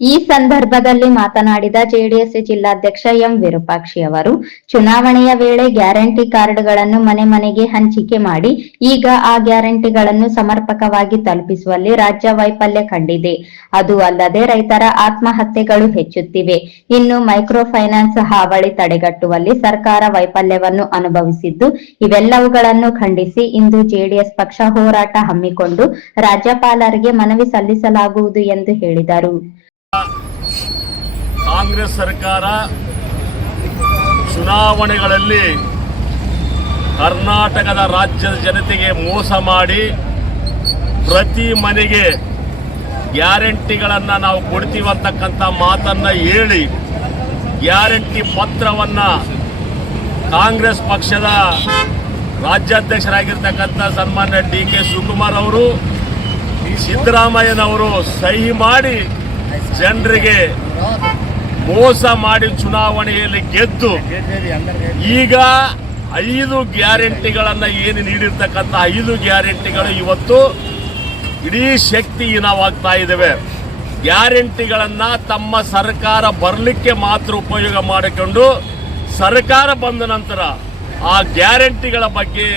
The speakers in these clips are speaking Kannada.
ಈ ಸಂದರ್ಭದಲ್ಲಿ ಮಾತನಾಡಿದ ಜೆಡಿಎಸ್ ಜಿಲ್ಲಾಧ್ಯಕ್ಷ ಎಂ ವಿರೂಪಾಕ್ಷಿ ಅವರು, ಚುನಾವಣೆಯ ವೇಳೆ ಗ್ಯಾರಂಟಿ ಕಾರ್ಡ್ಗಳನ್ನು ಮನೆ ಮನೆಗೆ ಹಂಚಿಕೆ ಮಾಡಿ ಈಗ ಆ ಗ್ಯಾರಂಟಿಗಳನ್ನು ಸಮರ್ಪಕವಾಗಿ ತಲುಪಿಸುವಲ್ಲಿ ರಾಜ್ಯ ವೈಫಲ್ಯ ಕಂಡಿದೆ. ಅದು ಅಲ್ಲದೆ ರೈತರ ಆತ್ಮಹತ್ಯೆಗಳು ಹೆಚ್ಚುತ್ತಿವೆ. ಇನ್ನು ಮೈಕ್ರೋ ಫೈನಾನ್ಸ್ ಹಾವಳಿ ತಡೆಗಟ್ಟುವಲ್ಲಿ ಸರ್ಕಾರ ವೈಫಲ್ಯವನ್ನು ಅನುಭವಿಸಿದ್ದು, ಇವೆಲ್ಲವುಗಳನ್ನು ಖಂಡಿಸಿ ಇಂದು ಜೆಡಿಎಸ್ ಪಕ್ಷ ಹೋರಾಟ ಹಮ್ಮಿಕೊಂಡು ರಾಜ್ಯಪಾಲರಿಗೆ ಮನವಿ ಸಲ್ಲಿಸಲಾಗುವುದು ಎಂದು ಹೇಳಿದರು. ಕಾಂಗ್ರೆಸ್ ಸರ್ಕಾರ ಚುನಾವಣೆಗಳಲ್ಲಿ ಕರ್ನಾಟಕದ ರಾಜ್ಯದ ಜನತೆಗೆ ಮೋಸ ಮಾಡಿ ಪ್ರತಿ ಮನೆಗೆ ಗ್ಯಾರಂಟಿಗಳನ್ನು ನಾವು ಕೊಡ್ತೀವಿ ಅಂತಕ್ಕಂಥ ಮಾತನ್ನು ಹೇಳಿ ಗ್ಯಾರಂಟಿ ಪತ್ರವನ್ನು ಕಾಂಗ್ರೆಸ್ ಪಕ್ಷದ ರಾಜ್ಯಾಧ್ಯಕ್ಷರಾಗಿರ್ತಕ್ಕಂಥ ಸನ್ಮಾನ್ಯ ಡಿ.ಕೆ. ಶಿವಕುಮಾರ್ ಅವರು, ಸಿದ್ದರಾಮಯ್ಯನವರು ಸಹಿ ಮಾಡಿ ಜನರಿಗೆ ಮೋಸ ಮಾಡಿ ಚುನಾವಣೆಯಲ್ಲಿ ಗೆದ್ದು ಈಗ 5 ಗ್ಯಾರಂಟಿಗಳನ್ನು ಏನು ನೀಡಿರ್ತಕ್ಕಂಥ 5 ಗ್ಯಾರಂಟಿಗಳು ಇವತ್ತು ಇಡೀ ಶಕ್ತಿಹೀನವಾಗ್ತಾ ಇದ್ದಾವೆ. ಗ್ಯಾರಂಟಿಗಳನ್ನು ತಮ್ಮ ಸರ್ಕಾರ ಬರಲಿಕ್ಕೆ ಮಾತ್ರ ಉಪಯೋಗ ಮಾಡಿಕೊಂಡು ಸರ್ಕಾರ ಬಂದ ನಂತರ ಆ ಗ್ಯಾರಂಟಿಗಳ ಬಗ್ಗೆ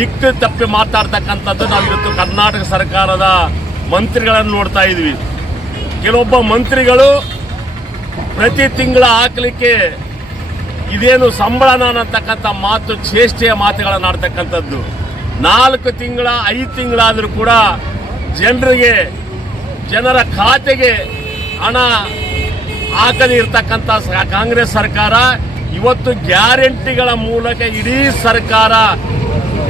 ದಿಕ್ಕು ತಪ್ಪಿ ಮಾತಾಡ್ತಕ್ಕಂಥದ್ದು ನಾವು ಇವತ್ತು ಕರ್ನಾಟಕ ಸರ್ಕಾರದ ಮಂತ್ರಿಗಳನ್ನು ನೋಡ್ತಾ ಇದ್ವಿ. ಕೆಲವೊಬ್ಬ ಮಂತ್ರಿಗಳು ಪ್ರತಿ ತಿಂಗಳ ಹಾಕಲಿಕ್ಕೆ ಇದೇನು ಸಂಬಳನ ಅನ್ನತಕ್ಕಂಥ ಮಾತು ಚೇಷ್ಟೆಯ ಮಾತುಗಳನ್ನು ಆಡ್ತಕ್ಕಂಥದ್ದು. 4 ತಿಂಗಳ 5 ತಿಂಗಳಾದರೂ ಕೂಡ ಜನರ ಖಾತೆಗೆ ಹಣ ಹಾಕದೇ ಇರ್ತಕ್ಕಂಥ ಕಾಂಗ್ರೆಸ್ ಸರ್ಕಾರ ಇವತ್ತು ಗ್ಯಾರಂಟಿಗಳ ಮೂಲಕ ಇಡೀ ಸರ್ಕಾರ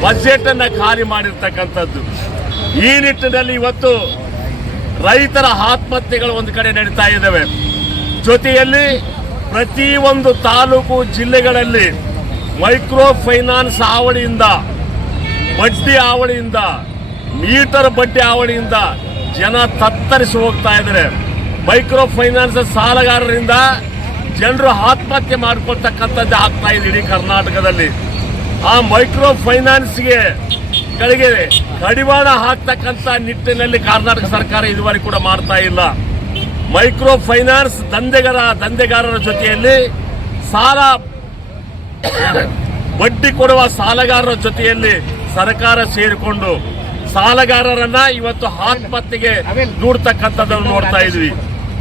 ಬಜೆಟನ್ನು ಖಾಲಿ ಮಾಡಿರ್ತಕ್ಕಂಥದ್ದು. ಈ ನಿಟ್ಟಿನಲ್ಲಿ ಇವತ್ತು ರೈತರ ಆತ್ಮಹತ್ಯೆಗಳು ಒಂದು ಕಡೆ ನಡೀತಾ ಇದ್ದಾವೆ. ಜೊತೆಯಲ್ಲಿ ಪ್ರತಿಯೊಂದು ತಾಲೂಕು ಜಿಲ್ಲೆಗಳಲ್ಲಿ ಮೈಕ್ರೋ ಫೈನಾನ್ಸ್ ಹಾವಳಿಯಿಂದ, ಬಡ್ಡಿ ಹಾವಳಿಯಿಂದ, ಮೀಟರ್ ಬಡ್ಡಿ ಹಾವಳಿಯಿಂದ ಜನ ತತ್ತರಿಸಿ ಹೋಗ್ತಾ ಇದ್ದಾರೆ. ಮೈಕ್ರೋ ಫೈನಾನ್ಸ್ ಸಾಲಗಾರರಿಂದ ಜನರು ಆತ್ಮಹತ್ಯೆ ಮಾಡ್ಕೊಳ್ತಕ್ಕಂಥದ್ದು ಆಗ್ತಾ ಇದೆ ಇಡೀ ಕರ್ನಾಟಕದಲ್ಲಿ. ಆ ಮೈಕ್ರೋ ಫೈನಾನ್ಸ್ಗೆ ಕಡಿವಾಣ ಹಾಕ್ತಕ್ಕಂಥ ನಿಟ್ಟಿನಲ್ಲಿ ಕರ್ನಾಟಕ ಸರ್ಕಾರ ಇದುವರೆಗೂ ಕೂಡ ಮಾಡ್ತಾ ಇಲ್ಲ. ಮೈಕ್ರೋ ಫೈನಾನ್ಸ್ ದಂಧೆಗಾರರ ಜೊತೆಯಲ್ಲಿ ಬಡ್ಡಿ ಕೊಡುವ ಸಾಲಗಾರರ ಜೊತೆಯಲ್ಲಿ ಸರ್ಕಾರ ಸೇರಿಕೊಂಡು ಸಾಲಗಾರರನ್ನ ಇವತ್ತು ಆತ್ಮಹತ್ಯೆಗೆ ದೂಡ್ತಕ್ಕಂಥದ್ದನ್ನು ನೋಡ್ತಾ ಇದ್ವಿ.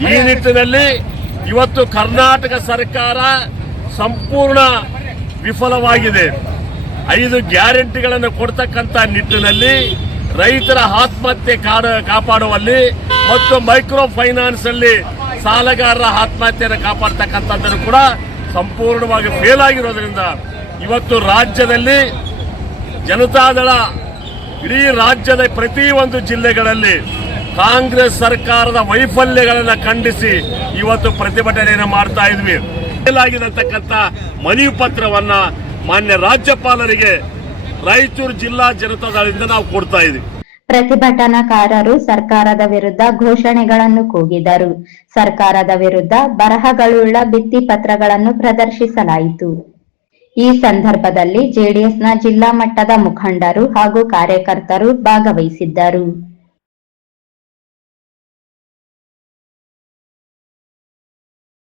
ಈ ನಿಟ್ಟಿನಲ್ಲಿ ಇವತ್ತು ಕರ್ನಾಟಕ ಸರ್ಕಾರ ಸಂಪೂರ್ಣ ವಿಫಲವಾಗಿದೆ. 5 ಗ್ಯಾರಂಟಿಗಳನ್ನು ಕೊಡ್ತಕ್ಕಂಥ ನಿಟ್ಟಿನಲ್ಲಿ ರೈತರ ಆತ್ಮಹತ್ಯೆ ಕಾಪಾಡುವಲ್ಲಿ ಮತ್ತು ಮೈಕ್ರೋ ಫೈನಾನ್ಸ್ ಅಲ್ಲಿ ಸಾಲಗಾರರ ಆತ್ಮಹತ್ಯೆಯನ್ನು ಕಾಪಾಡ್ತಕ್ಕಂಥದ್ದನ್ನು ಕೂಡ ಸಂಪೂರ್ಣವಾಗಿ ಫೇಲ್ ಆಗಿರೋದ್ರಿಂದ ಇವತ್ತು ರಾಜ್ಯದಲ್ಲಿ ಜನತಾದಳ ಇಡೀ ರಾಜ್ಯದ ಪ್ರತಿಯೊಂದು ಜಿಲ್ಲೆಗಳಲ್ಲಿ ಕಾಂಗ್ರೆಸ್ ಸರ್ಕಾರದ ವೈಫಲ್ಯಗಳನ್ನು ಖಂಡಿಸಿ ಇವತ್ತು ಪ್ರತಿಭಟನೆಯನ್ನು ಮಾಡ್ತಾ ಇದ್ವಿ. ಆಗಿರತಕ್ಕಂಥ ಮನವಿ ಪತ್ರವನ್ನ ಮಾನ್ಯ ರಾಜ್ಯಪಾಲರಿಗೆ ರಾಯಚೂರು ಜಿಲ್ಲಾ ಜನತಾದಳದಿಂದ ನಾವು ಕೊಡ್ತಾ ಇದ್ವಿ. ಪ್ರತಿಭಟನಾಕಾರರು ಸರ್ಕಾರದ ವಿರುದ್ಧ ಘೋಷಣೆಗಳನ್ನು ಕೂಗಿದರು. ಸರ್ಕಾರದ ವಿರುದ್ಧ ಬರಹಗಳುಳ್ಳ ಭಿತ್ತಿ ಪತ್ರಗಳನ್ನು ಪ್ರದರ್ಶಿಸಲಾಯಿತು. ಈ ಸಂದರ್ಭದಲ್ಲಿ ಜೆಡಿಎಸ್ನ ಜಿಲ್ಲಾ ಮಟ್ಟದ ಮುಖಂಡರು ಹಾಗೂ ಕಾರ್ಯಕರ್ತರು ಭಾಗವಹಿಸಿದ್ದರು.